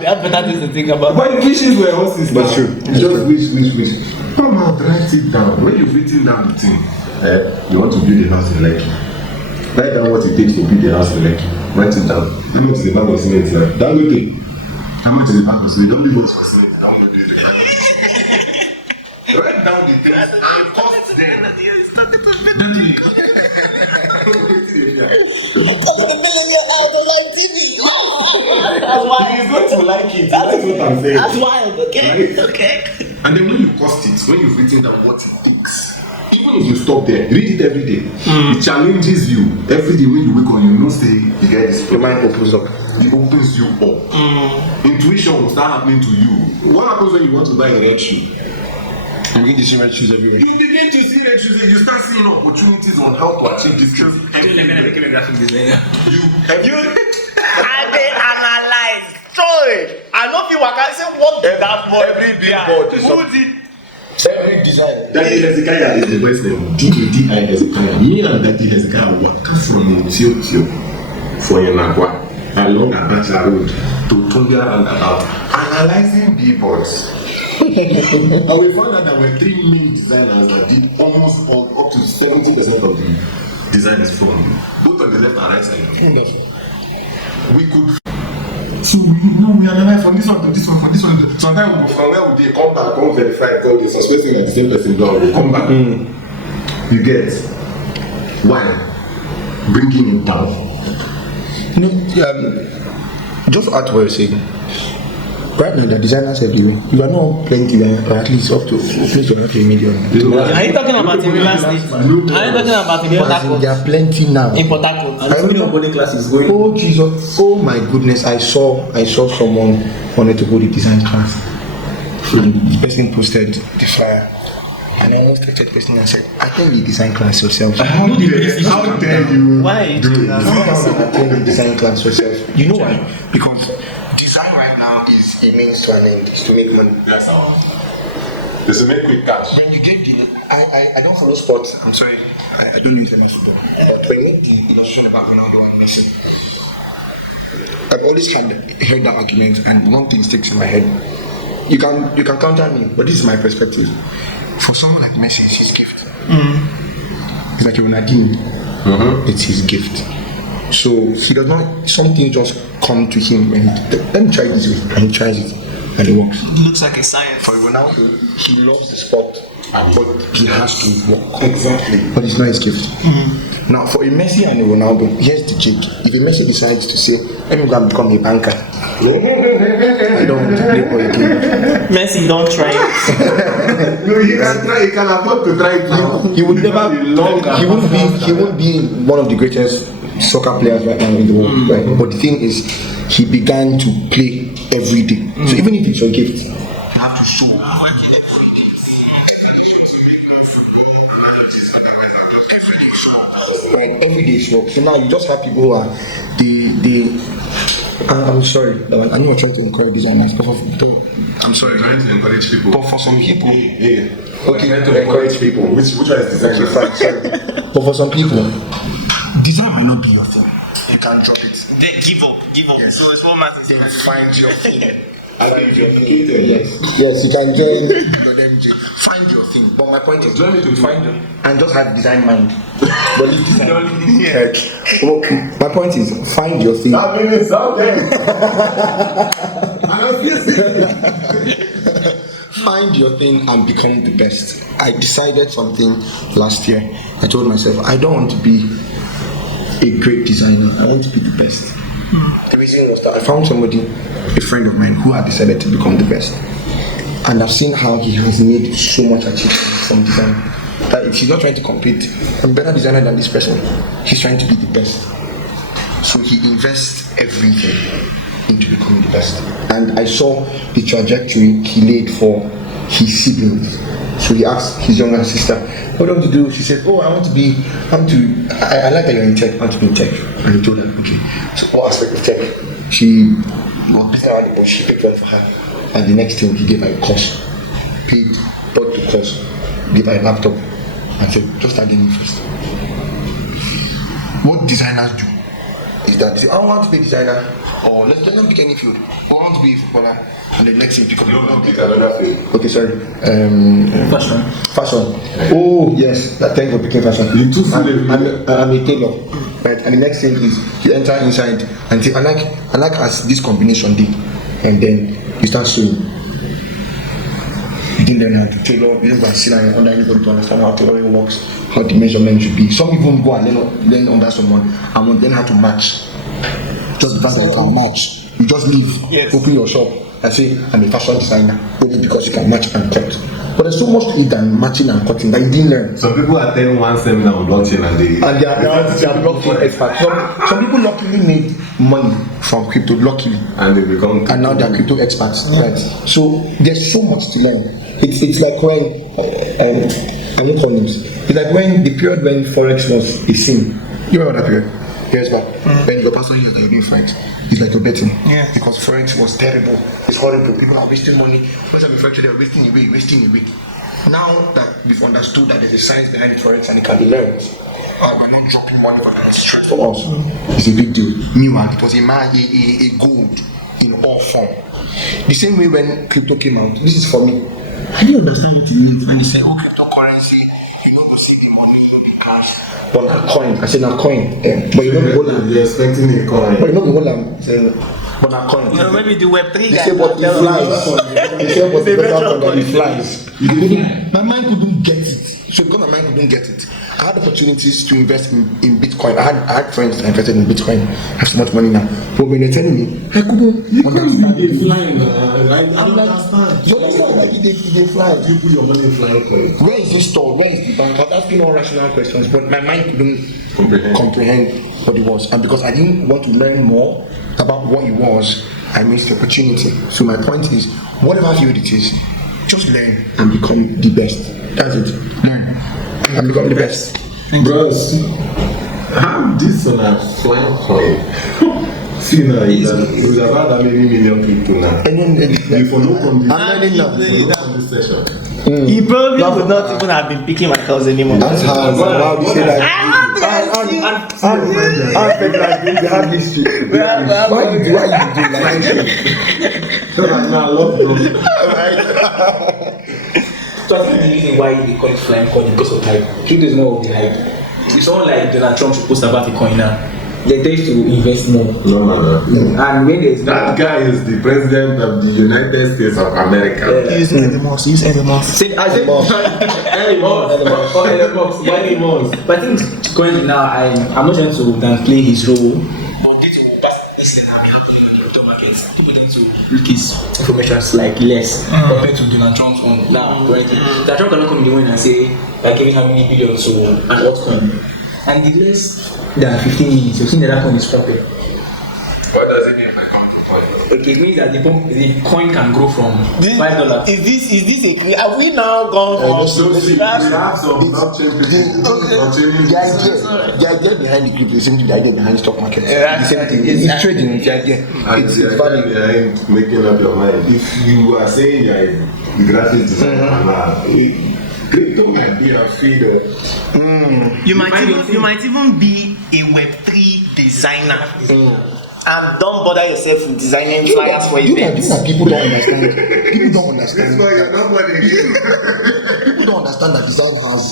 They have better things to think about. But wishes were horses. That's now. true. You just wish. Come on, write it down. When you've written down the thing, you want to build a house in Lekki. Write down what it takes to build a house in Lekki. Write it down. How much is the bag of cement now? That okay. How much is the bag of cement? Don't leave us for cement. Don't do it. Write down the things and cost them. That's why He's going to like it. That's what I'm saying. that's wild. Okay. Right? Okay. And then when you cost it, when you've written down what it takes, even if you stop there, read it every day. It challenges you. Every day when you wake up, you know, say, the guy is Your mind opens up. it opens you up. Intuition will start happening to you. What happens when you want to buy a red shoe? You begin to see red shoes everywhere. You begin to see red shoes and you start seeing opportunities on how to achieve this shoes. became a graphic designer. You And they analyze. Sorry. I know people can say what did that boy. every billboard is Who up. did? Every design. Daddy Hezekiah is the best name. D-A-D-I Hezekiah. Me and Daddy Hezekiah will come from Tio for Yenagwa along Abacha Road to Tonga and about analyzing billboards. And we found out there were three main designers that did almost up to 70% of the designs from both on the left and right side. We could. So we analyze from this one to this one, from this one to sometimes from where would they come back, come verify, come to suspecting that the same person done, we come back. You get why bringing it down. Just add what you're saying. Right now, the designers are doing. You are not plenty, or at least up to place to $1 million. Are you talking about in River State? Are you talking about in Port Harcourt? There are plenty now. In Port Harcourt. And even body class is going. Oh Jesus! Oh my goodness! I saw someone wanted to go to design class. And the person posted the flyer, and I almost texted the person and said, "Attend the design class yourself." How dare you? Why? do Attend the design class yourself. You know why? Because design right now is a means to an end. It's to make money. Yes, this will make quick cash. When you gave the, I don't follow sports. I'm sorry, I don't know international football. But when you made the illustration about Ronaldo and Messi, I've always heard that argument, and one thing sticks in my head. You can counter me, but this is my perspective. For someone like Messi, it's his gift. It's like Ronaldinho. It's his gift. So he does not. Something just come to him and let me try this way, and he tries it, and it works. It looks like a science. For Ronaldo, he loves the sport, but he has to work. Exactly. But it's not his gift. Now, for a Messi and a Ronaldo, here's the jig. If a Messi decides to say, let me go and become a banker, I don't want to play for a game. Messi, don't try it. No, he can try. He can afford to try it now. He would never. He won't be one of the greatest soccer players right now in the world. Right? But the thing is, he began to play every day. So even if it's your gift, you have to show up every day. Like every day is work. So now you just have people who are I'm sorry, I'm not trying to encourage designers, but I'm sorry. Trying to encourage people. But for some people, Yeah. okay, Trying to encourage people. Which one is design? okay, fine, sorry. But for some people, design might not be your thing. You can drop it. Give up. Yes. So it's what matters. Then find your thing. Find your thing. Yes, you can join your MJ. Find your thing. But my point is, Join it to find it. and just have design mind. But leave design. Well, my point is, find your thing. That means okay. I don't see Find your thing and become the best. I decided something last year. I told myself, I don't want to be a great designer. I want to be the best. The reason was that I found somebody, a friend of mine, who had decided to become the best. And I've seen how he has made so much achievement from design. That if he's not trying to compete, I'm a better designer than this person. He's trying to be the best. So he invests everything into becoming the best. And I saw the trajectory he laid for his siblings. So he asked his younger sister, what do you want to do? She said, oh, I like that you're in tech, I want to be in tech. And he told her, okay, so what aspect of tech? She was beating around the bush, she picked one for her. And the next thing, he gave her a course. Bought the course, gave her a laptop, and said, just start giving first. What designers do is that they say, I want to be a designer, or let's not pick any field. I want to be a footballer, and the next thing pick up another field. Okay, sorry. Fashion. Oh yes, thank you for picking fashion. You too I'm a tailor. Right, and the next thing is you enter inside and say, I like as this combination did, and then you start sewing. You didn't learn how to tailor, you don't sit down under anybody to understand how tailoring works, how the measurement should be. Some even go and learn under someone and won't learn how to match. Just because you can match. You just leave, open your shop and say, I'm a fashion designer, only because you can match and cut. But there's so much to it than matching and cutting that you didn't learn. Some people attend one seminar on blockchain and they are blockchain experts. Some people luckily made money from crypto, luckily. and they become And now they're crypto experts, right? So there's so much to learn. It's like when I won't call names. It's like when the period when Forex was a sin. You remember that period? Years back. When your pastor hears that you're doing Forex, it's like you're betting. Yeah. Because Forex was terrible. It's horrible. People are wasting money. Once I'm Forex, they're wasting away. Now that we've understood that there's a science behind it Forex and it can be learned, we're not dropping money for that. It's straight for us. It's a big deal. Meanwhile, it was a gold in all form. The same way when crypto came out, this is for me. I didn't understand what it means when they said, oh, cryptocurrency, you don't go see the money, you be cash. But a coin, I said a coin. But you don't hold them. You're expecting a coin. But you don't hold them. But a coin. No, when we do Web3, They say, but it flies. They say, but the better coin, it flies. My mind couldn't get it. So because my mind couldn't get it, I had opportunities to invest in Bitcoin. I had friends that invested in Bitcoin. I have so much money now. But when they're telling me, I couldn't understand it. Flying, right? I don't understand. You understand like they fly. You put your money in flying coins. Where is this store? Where is the bank? I was asking all rational questions, but my mind couldn't comprehend what it was. And because I didn't want to learn more about what it was, I missed the opportunity. So my point is, whatever field it is, just learn and become the best. That's it. Learn and become the best. Bros, how this on a flying coin? See now, it's about that many million people now. And then You follow from the I'm learning now. session. he probably would not even have been picking my calls anymore. That's how we say that. They have history. Why you do like this? Now, love So I think the reason why they call it flying coin is because of hype. Truth is more of the hype. If someone like Donald Trump should post about a coin now, they tend to invest more. No. And when there's That guy is the president of the United States of America. He's the most. say, I said, but I think currently now I'm not trying to downplay his role. But due to past incidents that have happening in the crypto markets, people tend to look his information like less compared to Donald Trump's one. Now, currently, Donald Trump cannot come in the morning and say, like, giving how many billions to an altcoin. And the less than 15 minutes, you've seen that coin is flopping. What does it mean if I come to point? Okay, it means that the coin can grow from This- $5. Is this a clear? Have we now gone from So see, we have some blockchain people. Blockchain The idea behind the crypto is simply the idea behind stock market. Yeah, The same thing. it's- It's trading. It's the idea. And It's the value. idea behind making up your mind. If you are saying you're a graphic designer, now, crypto might be a feeder. You might even be a Web3 designer. And don't bother yourself with designing flyers for You know events. that people don't understand. People don't understand. you're not money again. People don't understand that design has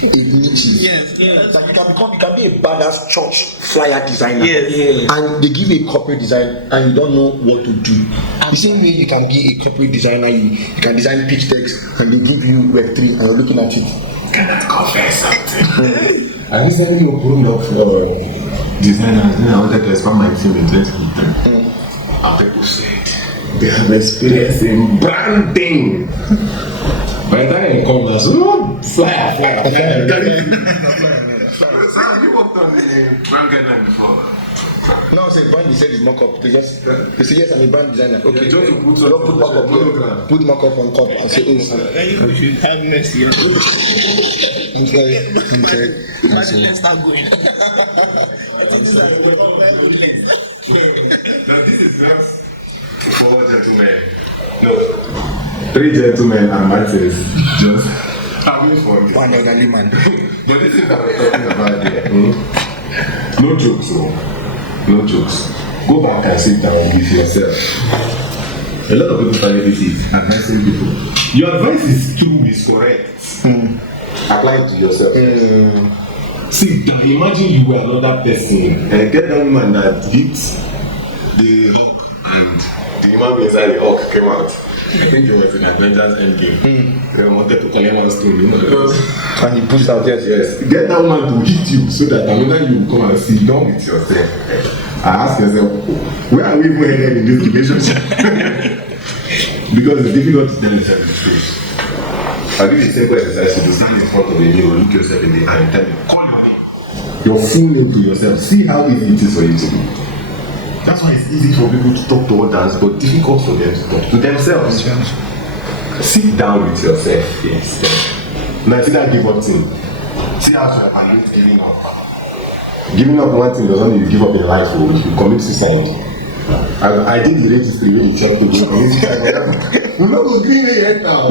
a niche. Yes. Like you can be a badass church flyer designer. Yes. And they give you a corporate design and you don't know what to do. The same way you can be a corporate designer, you can design pitch decks and they give you Web3 and you're looking at it. Cannot confess something. I recently opened up for designers and I wanted to expand my team in 2023. And people said they have experience in branding. By the time it comes, I said, flyer. So you worked on the brand guideline before? No, I say brand design is mock-up. They say yes, I'm a brand designer. Okay, just to put Don't put mock-up. hologram. Put mock-up on top and say, oh, You should have mercy. Imagine let's start going. I think this is a very good list. Now this is just 4 gentlemen. No, 3 gentlemen and Martins just having fun. one elderly man. But this is what we're talking about there. No jokes, no jokes. Go back and sit down with yourself. A lot of people find this is advising people. Your advice is true, is correct. Apply it to yourself. See, imagine you were another person and get that woman that hit the hawk and the human being inside the hawk came out. I think it was in Avengers Endgame. They wanted to collect one stone, you know. And he pushed out, yes. Yes, get that woman to hit you so that when you come and sit down with yourself and ask yourself, where are we even headed in this relationship? Because it's difficult to tell yourself the truth. I'll give you a simple exercise. You stand in front of a mirror, look yourself in the eye and tell you, call your name. Your full name to yourself. See how easy it is for you to do. That's why it's easy for people to talk to others, but difficult for them to talk to themselves. Sit down with yourself. Yes. Now see that give up thing. See how to evaluate giving up. Giving up one thing doesn't mean you give up in life or you commit suicide. I did the registry when you check people commit suicide. We're not going to give it right now.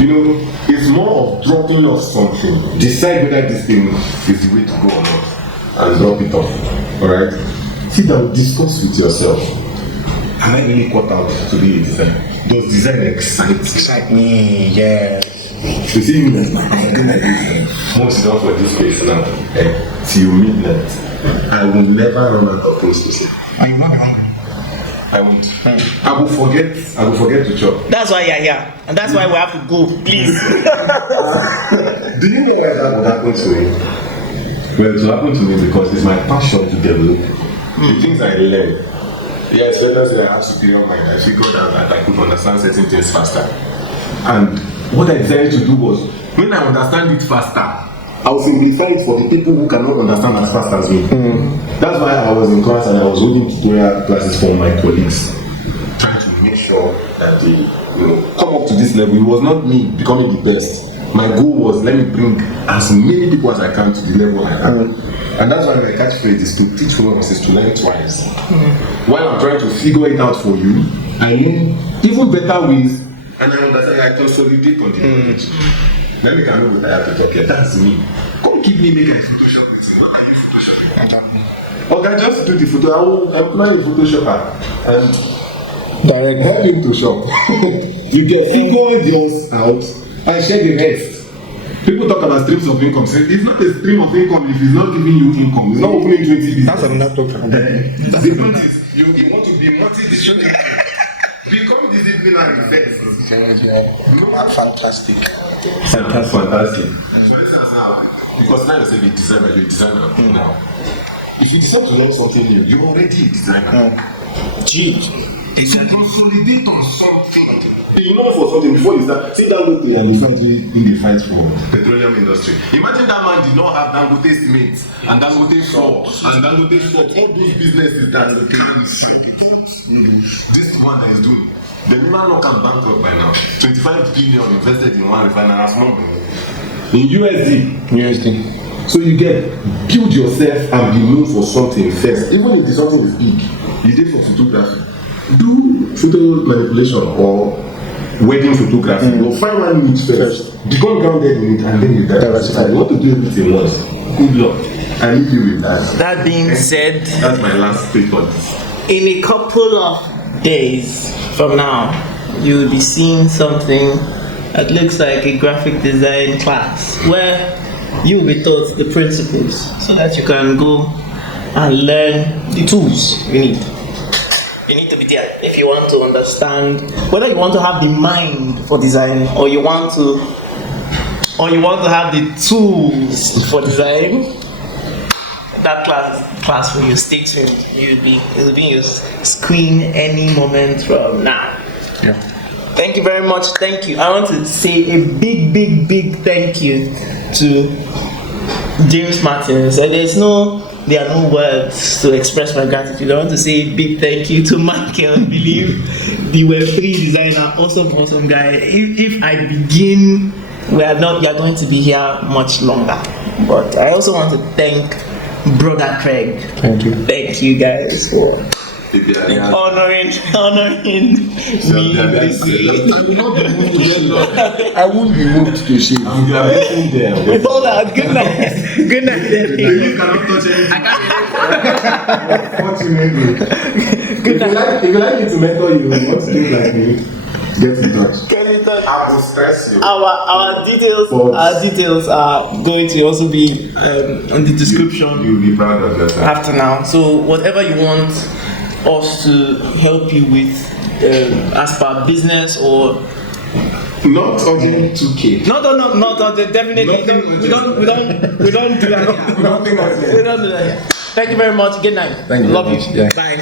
You know, it's more of dropping off something. Decide whether this thing is the way to go or not. And drop it off. Alright? Sit down, discuss with yourself. Am I really cut out to be a designer? Does design excite me, yeah. You see me as my doing like this. Once done for this place now, till midnight, I will never run out of things to say. And you want to I won't. I will forget to chop. That's why you're here. And that's why we have to go. Please. Do you know why that would happen to me? Well, it will happen to me because it's my passion to develop the things I learn. Yes, when I have superior mind, I figured out that I could understand certain things faster. And what I decided to do was, when I understand it faster, I will simplify it for the people who cannot understand as fast as me. That's why I was in class and I was holding tutorial classes for my colleagues, trying to make sure that they come up to this level. It was not me becoming the best. My goal was, let me bring as many people as I can to the level I am. And that's why my catchphrase is to teach once is to learn twice. While I'm trying to figure it out for you, I learn even better ways, and I understand I consolidate on the knowledge. Let me come with I have to talk here. That's me. Come keep me making a Photoshop with you. What are you Photoshopping? Okay, just do the photo. I will employ a Photoshopper and direct help him to shop. You get figure yours out and share the rest. People talk about streams of income. So it's not a stream of income if it's not giving you income. It's not opening 20 business. That's what I'm not talking about. The point is, you want to be multidisciplinary. Become disciplinary first. Fantastic. Fantastic. For instance now, because now you say you're a designer now. If you decide to learn something new, you're already a designer. Gee. If you consolidate on something, You know for something before you start, see Dangote and the fight in the fight for petroleum industry. Imagine that man did not have Dangote cement and Dangote flour and Dangote salt, all those businesses that this one that is doing. The man not come bankrupt by now. 25 billion invested in one refinery as more in USD. So you get build yourself and be known for something first. Even if the something is big, you did for photography. Do photo manipulation or wedding photography. You'll find one niche first. Become grounded in it and then you diversify. You want to do everything once. Good luck. I leave you with that. That being said, That's my last statement. in a couple of days from now, you will be seeing something that looks like a graphic design class where you will be taught the principles so that you can go and learn the tools you need. You need to be there if you want to understand whether you want to have the mind for design or you want to have the tools for design. That class for you. Stay tuned. It'll be in your screen any moment from now. Yeah. Thank you very much. Thank you. I want to say a big thank you to James Martins. There are no words to express my gratitude. I want to say a big thank you to Michael. I believe the Web3 designer, awesome guy. If I begin, we are going to be here much longer. But I also want to thank Brother Craig. Thank you. Thank you guys for honoring me this year. I won't be moved to shame. I'm graduating there. With all that, good night. Good night, You cannot touch anything. Fortunately. Good night. If you like me to mentor you, want to do like me, get in touch. Get in touch. I will stress you. Our details are going to also be on the description You'll be proud of yourself. after now. So whatever you want us to help you with as per business or Not urgent 2K. not definitely we don't do that. Nothing urgent. We don't do that. Thank you very much. Good night. Thank you Love very you. much. Yeah. Bye.